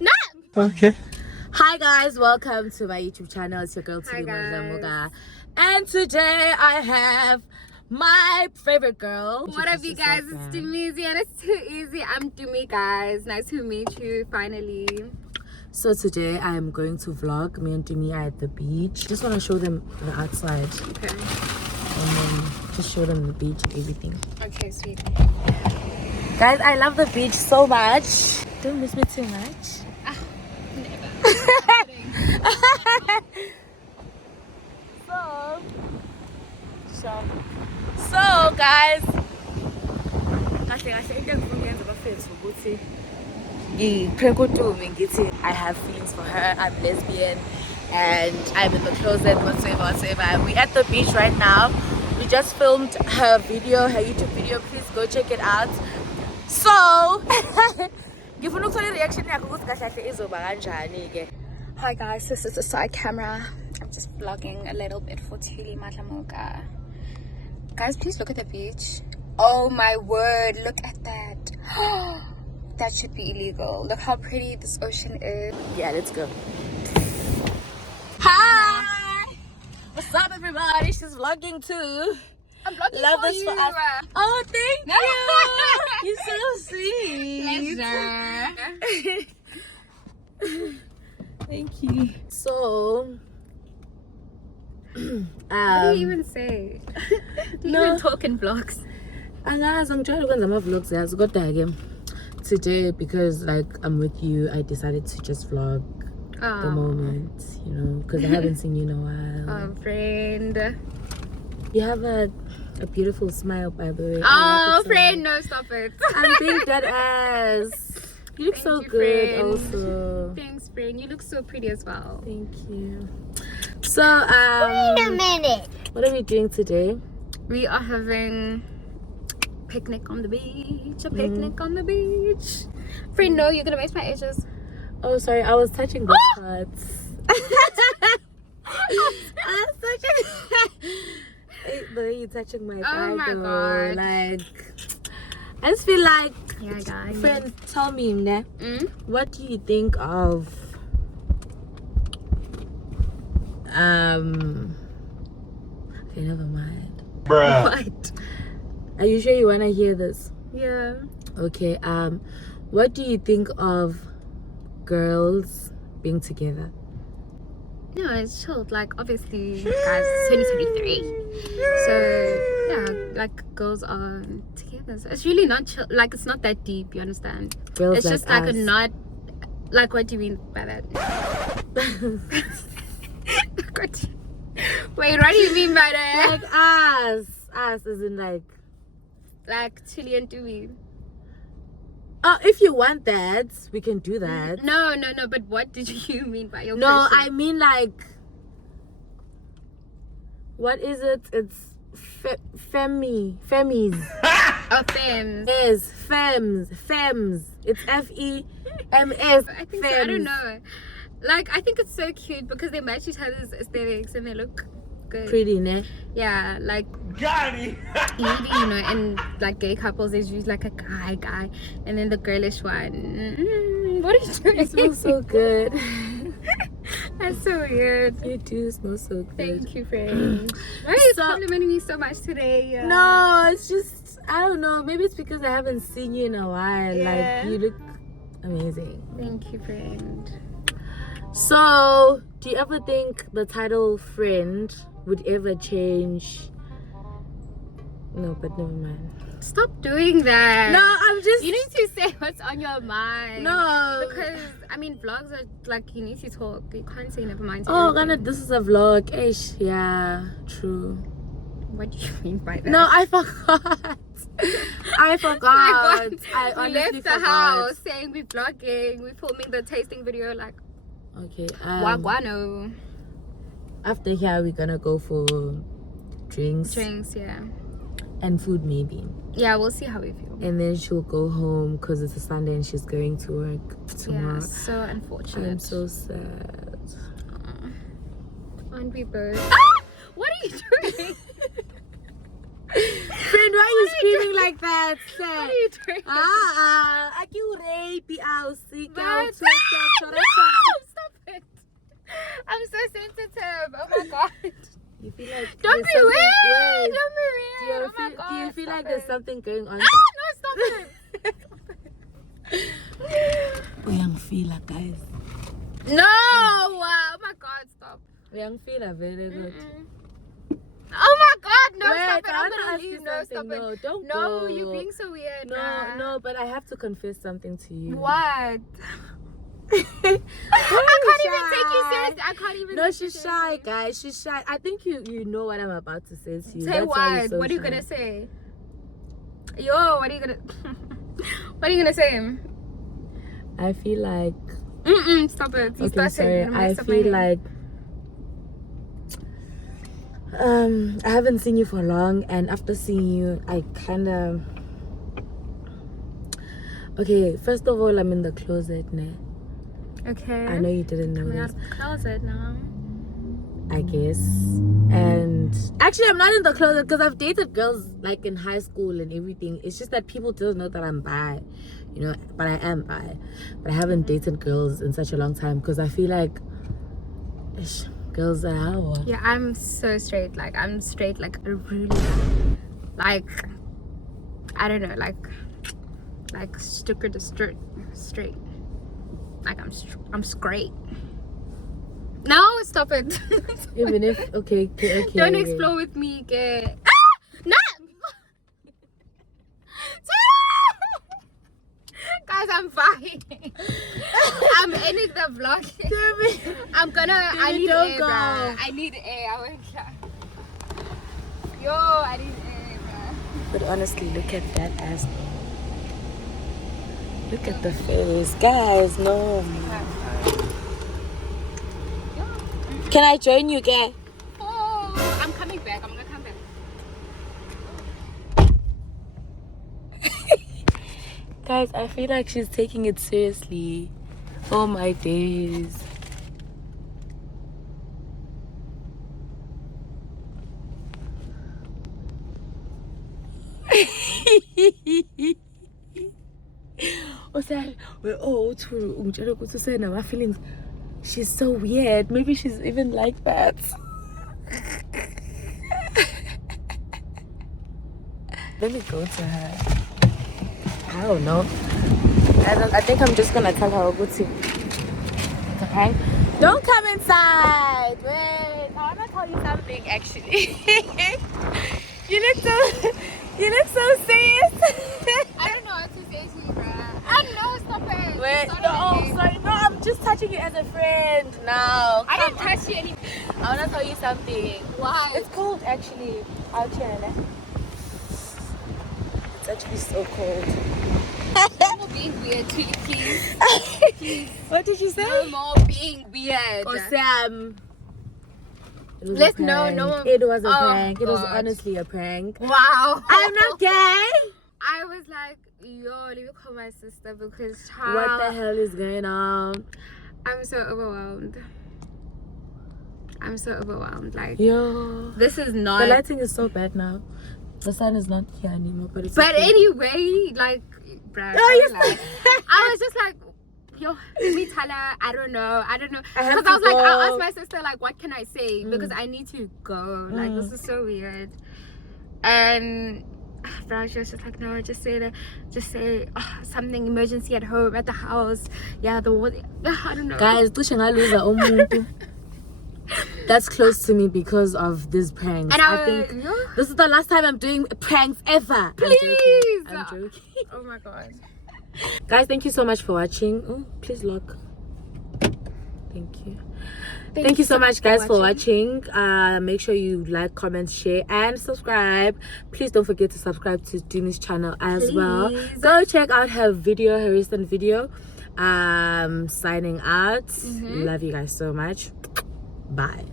No! Okay. Hi guys, welcome to my YouTube channel. It's your girl Hi, Tuli guys. Mazamuga. And today I have my favorite girl. What up, you guys? It's Introduce Dumizi and it's too easy. I'm Dumi, guys. Nice to meet you finally. So today I'm going to vlog. Me and Dumi are at the beach. Just want to show them the outside Okay. and then just show them the beach and everything. Okay, sweet. Guys, I love the beach so much. Don't miss me too much. So guys, I have feelings for her. I'm lesbian and I'm in the closet, whatsoever. We're at the beach right now. We just filmed her video, her YouTube video. Please go check it out. So ngifuna ukuthola reaction yakho ukuthi kahle kahle izoba kanjani ke. Hi, guys. This is a side camera. I'm just vlogging a little bit for Tuli Matlamoka. Guys, please look at the beach. Oh my word, look at that. That should be illegal. Look how pretty this ocean is. Yeah, let's go. Hi! What's up, everybody? She's vlogging too. I'm vlogging Love for this you. for us. Oh, thank you. You're so sweet. Pleasure. Thank you. So, What do you even say? Do you no. even talk in vlogs? angazi ngijwayele ukwenza ama-vlogs yazi kodwa ke today because like I'm with you I decided to just vlog the moment, you know, because I haven't seen you in a while. Friend. You have a beautiful smile, by the way. I Oh, like it so friend, much. no, stop it. I'm being dead ass. You look Thank so you, good friend. also. Thanks, friend. You look so pretty as well. Thank you. So Wait a minute. what are we doing today? We are having picnic on the beach. A picnic on the beach. Friend, no, you're gonna waste my edges. Oh, sorry, I was touching the parts. I was touching the way you're touching my thigh. my though. God. Like, I just feel like, Yeah, guys. friend, tell me, ne, Mm? what do you think of okay, never mind. What? Are you sure you wanna hear this? Yeah. Okay, what do you think of girls being together? No, it's chilled. Like, obviously, guys, it's 2023. So, yeah, like, girls are together. So it's really not chill. Like, it's not that deep, you understand? Girls It's just like a us. not. Like, what do you mean by that? Wait, what do you mean by that? Like us isn't like Tuli and Dewey. if you want that we can do that. No, but what did you mean by your No, question? I mean like, what is it? It's femis. Oh, femmes. Yes, fems. It's FEMS. I think so. I don't know. Like, I think it's so cute because they match each other's aesthetics and they look good. Pretty, ne? Yeah, like usually, you know, in like gay couples, there's usually like a guy, and then the girlish one. What are you doing? It smells so good. That's so weird. You do smell so good. Thank you, friend. Why are you So- complimenting me so much today? Yeah. No, it's just, I don't know. Maybe it's because I haven't seen you in a while. Yeah. Like, you look amazing. Thank you, friend. So, do you ever think the title friend would ever change? No, but never mind. Stop doing that. No, I'm just. You need to say what's on your mind. No. Because, I mean, vlogs are like, you need to talk. You can't say never mind. to Oh, everything. Ghana, this is a vlog. Ish. Yeah, true. What do you mean by that? No, I forgot. I forgot. We I honestly left the forgot. house saying we're vlogging, we're filming the tasting video, like, Okay. wagwano. After here, we're gonna go for drinks Drinks, yeah. and food, maybe. Yeah, we'll see how we feel. And then she'll go home because it's a Sunday and she's going to work tomorrow. Yeah, so unfortunate. I'm so sad. Aren't we both? What are you doing? Friend, why are you screaming like that? What are you doing? I can rape out. But- Stop it. I'm so sensitive. Oh my god. You feel like Don't there's be something- weird. Wait. Don't be weird. Do you, Oh my feel, god. do you feel stop like there's it. something going on? Ah, no, stop it. Uyangifila, guys. No. Oh my god, stop. Uyangifila, very good. Oh my god, no, Wait, stop it. I I'm wanna gonna ask you leave. No, stop something. it. No, don't No, go. you're being so weird. No, but I have to confess something to you. What? I I can't even take you seriously. I can't even No, take you she's shy, seriously. guys. She's shy. I think you know what I'm about to say to you. Say That's why you're what? so What are you shy. gonna say? Yo, what are you gonna what are you gonna say? I feel like Stop it. You okay, start saying sorry. it, it'll I mess up my feel head. like I haven't seen you for long, and after seeing you, I kind of okay. First of all, I'm in the closet now. Okay. I know you didn't know Coming out this. of the closet now. I guess. And actually, I'm not in the closet because I've dated girls like in high school and everything. It's just that people don't know that I'm bi, you know. But I am bi. But I haven't dated girls in such a long time because I feel like girls are how. Yeah, I'm so straight. Like I'm straight. Like really. Like I don't know. Like stupid straight. Like I'm straight. No, stop it. Even if okay. Don't explore with me, okay? No! Guys, I'm fine. I'm ending the vlog. I'm gonna. I need don't air, go. bruh. I need air. I won't try. Yo, I need air, bruh. But honestly, look at that ass. Look at the face, guys. No. Can I join you, guys? Oh, I'm coming back. I'm gonna come back. Guys, I feel like she's taking it seriously. Oh my days. My feelings. She's so weird. Maybe she's even like that. Let me go to her. I don't know. I think I'm just gonna tell her Gucci. It's a prank. Don't come inside. Wait, I wanna tell you something actually. you look so serious. I don't know what to say to you, bruh. I know, stop it. Wait, Stop no, it. sorry, no, I'm just touching you as a friend now. I Come didn't on. touch you any. I wanna tell you something. Why? It's cold actually out here. Ne? It's actually so cold. No more being weird, sweetie, please. Please. What did you say? No more being weird. Oh, Sam. It was a Let's prank. no. It was a Oh, prank. It was God. honestly a prank. Wow. I'm not gay. I was like, yo, let me call my sister because What the hell is going on? I'm so overwhelmed. Like, Yo. this is The not. lighting is so bad now. The sun is not here anymore, but it's But okay. anyway, like, bruh, Oh, I was just like, yo, let me tell her. I don't know. I have Because to I was like, go. I asked my sister, like, what can I say? Because I need to go. Like, this is so weird. And bruh, she was just like, no, just say something emergency at home, at the house. Yeah, the water. I don't know. Guys, tushe ngaluza umuntu. That's close to me because of this prank. And I think this is the last time I'm doing pranks ever. Please. I'm joking. Oh my god. Guys, thank you so much for watching. Oh, please lock. Thank you. Thank you so much, guys, for watching. Make sure you like, comment, share, and subscribe. Please don't forget to subscribe to Dimi's channel as well. Go check out her video, her recent video. Signing out. Love you guys so much. Bye.